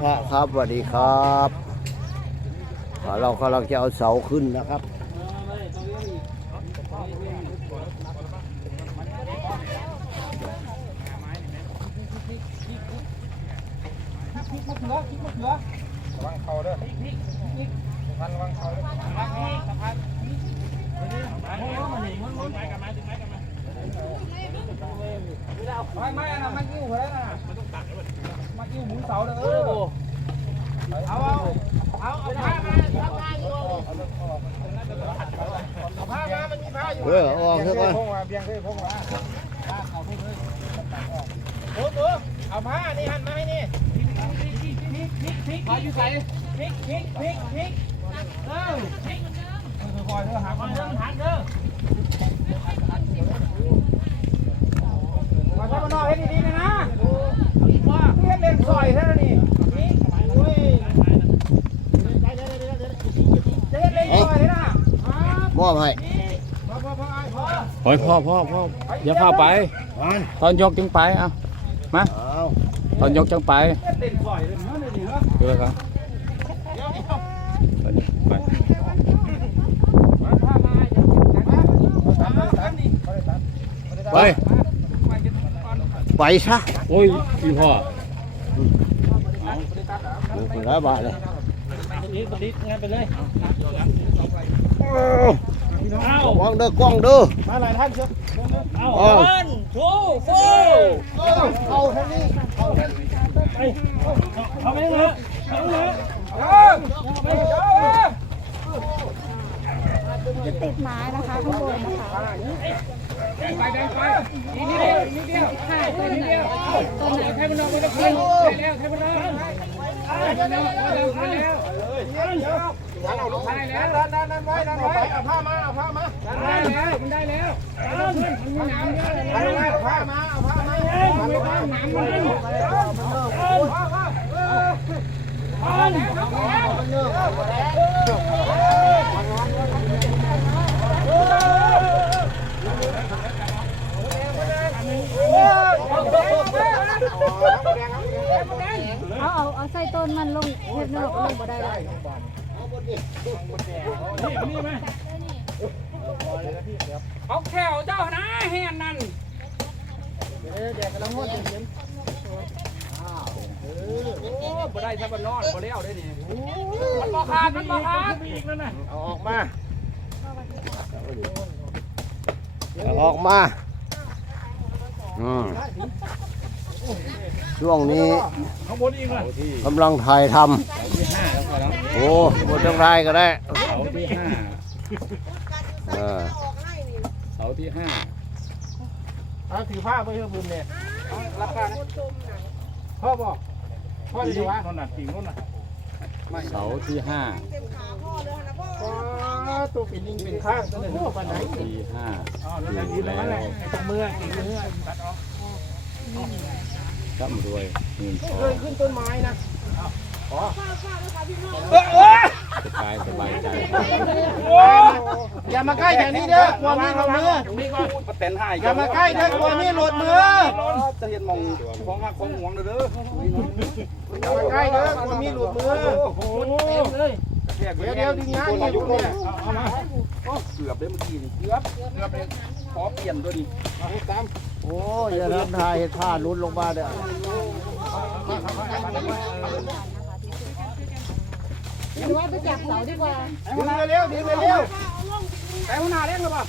พระครับสวัสดีครับอ่าเรากำลังจะเอาเสาขึ้นนะครับวังเขาด้อพันวังเขาด้อไม่ไม่นนั้นมันกิ้วเขาแล้วนะมัน กิ้วหมุนเสาเลยเออเอาเอาเอาเอาผ้ามาเอาผ้าอยู่เอาผ้ามามันมีผ้าอยู่เออเอาออกเถอะก่อนพงมาเบียงเลยพงมาผ้าเขาพงเลยโอ้โหเอาผ้านี่หันมาให้นี่พายุใส่พริกพริกพริกพริกเออพริกเหมือนเดิมคอยเด้อหาคนเดิมหักเด้อมาทำมานอกให้ดีๆนะ นะว่าเฮ็ดเล่นซอยเท่านั้นนี่นี่โอ้ยจะเฮ็ดเล่นซอยเลยนะมอบให้พอพอพอไอ้พอโอ้ยพ่อพ่อพ่ออย่าเข้าไป ตอนยกจึงไปเอามาเอาตอนยกจึงไปเฮ็ดเล่นซอยเลยเนาะนี่เนาะดูเลยครับ ตอยกไปมาพามาเลยนนะตามมาตานไปไปซะโอ้ยกละบาทเลยเอาวางเด้อกล้องเด้อมาหลายท่านเชียวเอาทูโฟเอาท่านี้เอาท่านี้ไปเอาไปเลยเอาไปเอาจะติดไม้นะคะข้างบนนะคะไปไปไปนิดเดียวนิดเดียวค่ะต้นไหนต้นไหนให้มันนอนมันจะขึ้นแล้วให้มันนอนให้มั นนอนให้แล้วเอาลูกชายแล้วนั่นนั่นไว้นั่นไว้เอาผ้ามาเอาผ้ามาได้แล้วมันได้แล้วมันมีน้ำเยอะเลยเอาผ้ามาเอาผ้ามาเอาผ้าน้ำมันเอา เอาเอาเอาใส่ต้นมันลงเห็ดนอกลงบ่ได้แล้วเอาแขวเจ้านะแฮนนั่นโอ้บ่ได้ถ้บ่นอนบ่แล้วได้นี่มันบ่ขาดมันบ่ขาดอีกนั่นน่ะเอาออกมาเอาออกมาอืม ช่วงนี้ข้างบนอีกล่ะกำลังถ่ายทำโอ้บนต้องถ่ายก็ได้เสาที่ห้าเออเสาที่ห้าเอาถือผ้าไปเถอะบุญเนี่ยรับผ้านะพ่อบอกพ่อจะว่านั่นน่ะกิ่งนั่นน่ะเสาที่ห้าตัวเป็นลิงเป็นข้างตัวนึงปานไหนที่ห้าอ๋อนั่นแหละดีแล้วนั่นแหละตบมือกิ่งมือตัดออก ร่ำรวยเงินทอเคงยขึ้นต้นไม้นะสบายสบายใจอย่ามาใกล้แถวนี้เด้อกลัวมีหลุดมือนี่ก่อนเต็นให้อย่ามาใกล้เด้อกลัวมีหลุดมือจะเห็นมองของหักของหวงเด้ออย่ามาใกล้เด้อกลัวมีหลุดมือโอ้โหเต็มเลยเดี๋ยวเดี๋ยวทีมงานนี่อยู่เนี่ยเอามาเกือบเลยเมื่อกี้นี่เกือบเกือบเลยขอเปลี่ยนตัวดิตาม โอ้ยอย่าทำถ่ายเห็ดผ้าหลุดลงมาเด้อหรือว่าไปจับเสาดีกว่าดึงเร็วดึงเร็วแต่หัวหน้าเร่งหรือเปล่า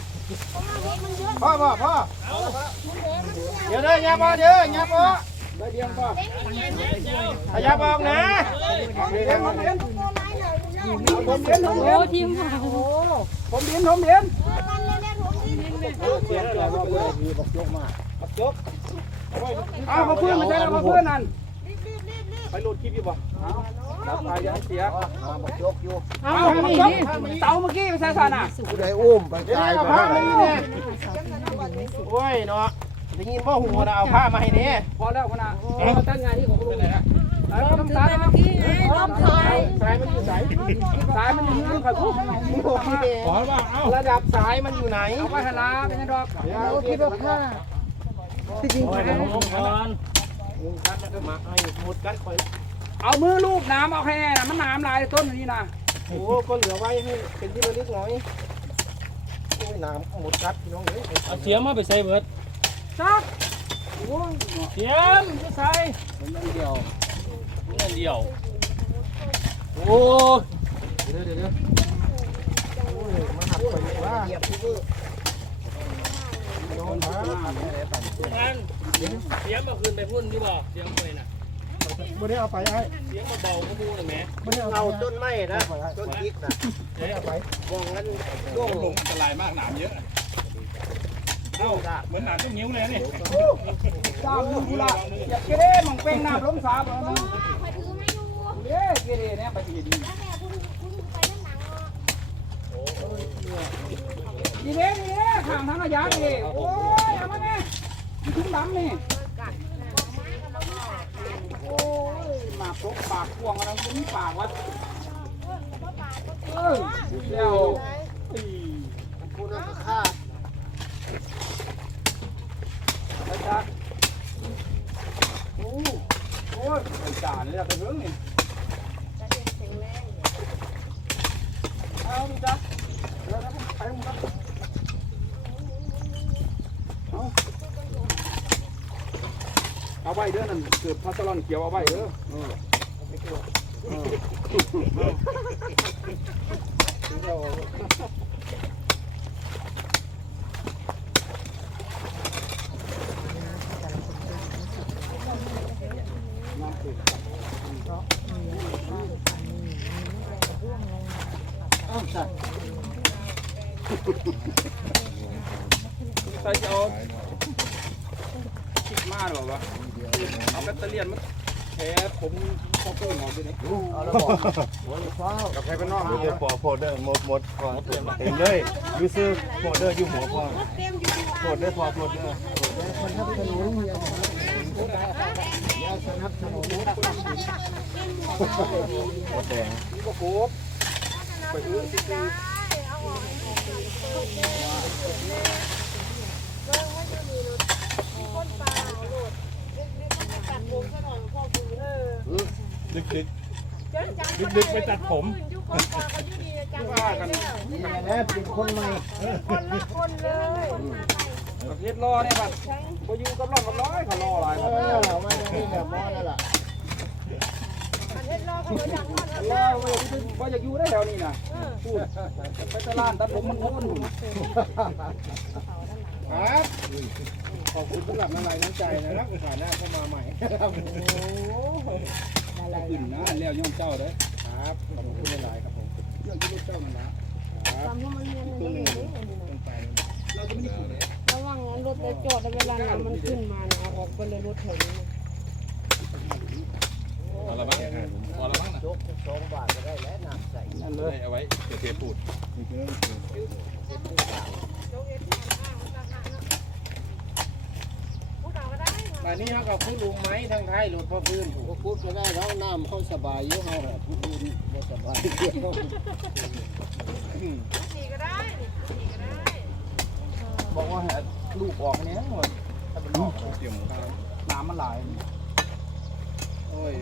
พ่อพ่อพ่อเดี๋ยวเด้ออย่าพ่อเด้ออย่าพ่อเดี๋ยวเดียวพ่ออย่าบอกนะผมเห็นผมเห็นผมเห็นผมโอ้เห็นทีมค่ะผมเห็นผมเห็นเสียงอะไรมาเพื่อมีบอกยกมา เอาเขาเพื่อนมาใช่แล้วเขาเพื่อนนั่นไปโหลดคลิปอยู่ป่ะรับไปยังเสียมาบอกยกอยู่เอามาจบเสาเมื่อกี้ไปใส่สาน่ะผู้ใดอุ้มไปเดี๋ยวตายไปผ้าให้มเนี่ยโอ้ยเนาะได้ยินว่าหัวนะเอาผ้ามาให้เนี่ยพอแล้วพนะเอาตั้งงานที่ของลุงเลยนะแล้วต้องตัดเมื่อกี้ไงต้องสายสายมันอยู่ไหนสายมันอยู่นั่นค่ะคุณมึงบอกพี่เดขอว่าเอาระดับสายมันอยู่ไหนเอาไปหลาเป็นดอกเดี๋ยวคิดว่าค่ะ โอ้ยเดี๋ยวผมก่อนลุงคัดแล้วก็มาให้หมดกันคอยเอามือลูบน้ำเอาแค่น่ะมันน้ำลายต้นนี้นะโอ้ก็เหลือไว้ให้เป็นที่ระลึกหน่อยโอ้ยน้ำหมดกัดพี่น้องเอ้ยเอาเสียมมาไปใส่เบิดซักเสียมจะใส่ผมนั่นเดียวนั่นเดียว โอ้เดี๋ยวเดี๋ยวเดี๋ยวโอ้ยมาหักไปว่าเหยียบ ที่มือน้องมานเสียมมาคืนไปพุ่นดีบ่เสียมไปน่ะไม่ได้เอาไปไอ้เสียมมาเบาก็มูเลยแหมไม่ได้เอาต้นไม้นะต้นกิ๊กนะไม่ได้เอาไปมองนั้นช่วงลงอันตรายมากหนามเยอะเอ้าเหมือนหนามต้องนิ้วเลยนี่ตามมือกูละอย่าเกเรมังเป็นน้ำล้มสาบแล้วนะคอยถือไม่อยู่เย้เกเรเนี่ยไปทีดี ดีเด้ดีเด้ข้างทางระยะดีโอ้ยเอามาแม่ถึงดำนี่โอ้ยมาปกปากพวงอะไรกูมีปากวะเอ้ยเดี๋ยวอีคุณเอาค่าไปจักโอ้โอ้ยไปจานเลยอะไปเรื่องนี่เอาดิจ้ะเดี๋ยวนะไปมึงครับเอาเอาไว้เด้อนั่นเกือบพัสลอนเขียวเอาไว้เด้อเออใส่จะเอาคิด มาหรอวะเอาแบตเตอรี่มาแพ้ผมเขาเพิ่มเอาด้วยนี่เอาแล้วบอกกับใครเป็นน้องดูจะปอโฟเดอร์หมดหมดก่อนเห็นเลยยูซื้อโฟเดอร์อยู่หัวพ่อโฟเดอร์พอโฟเดอร์คนทับสนุนอย่าสนับสนุนหมดแดงนี่ก็โคบไปอื้อสิซื้อ ดึกดึก ดึกดึกไปตัดผมว่ากันนี่แหละเป็นคนใหม่ประเภทรอเนี่ยบัดบ่อยู่กับรอกับร้อยเขารอหลายเอบัดอมาได้แบบมอนั่นแหละรอว่าอยากว่าอยากอยู่ได้แถวนี้นะพูดไปตลาดตัดผมมันโค่นหุ่นครับขอบคุณสำหรับน้ำลายน้ำใจนะครับผ่านหน้าเข้ามาใหม่ครับขึ้นนะแล้วย่อมเจ้าเด้อ ครับขอบคุณหลายๆครับผมเรื่องที่ลูกเจ้านั่นละครับเราจะไม่ได้ขี่เลยระวังนั้นรถไปจอดแล้วเวลาน้ำมันขึ้นมานะเอาออกไปเลยรถแถวนี้นะพอละบ้างพอละบ้างนะยกสองบาทก็ได้แล้วน้ำใส่นั่นเลยเอาไว้เทปูด มานี่เขากับผู้ลุงไหมทางไทยรถพ่อพื้นผมก็พูดก็ได้แล้วน้ำเขาสบายอยู่เขาแหละผู้อื่นไม่สบายเดียวบอกว่าให้ลูกออกเนี้ยหมดถ้าเป็นออกน้ำมันไหลาย โอ้ย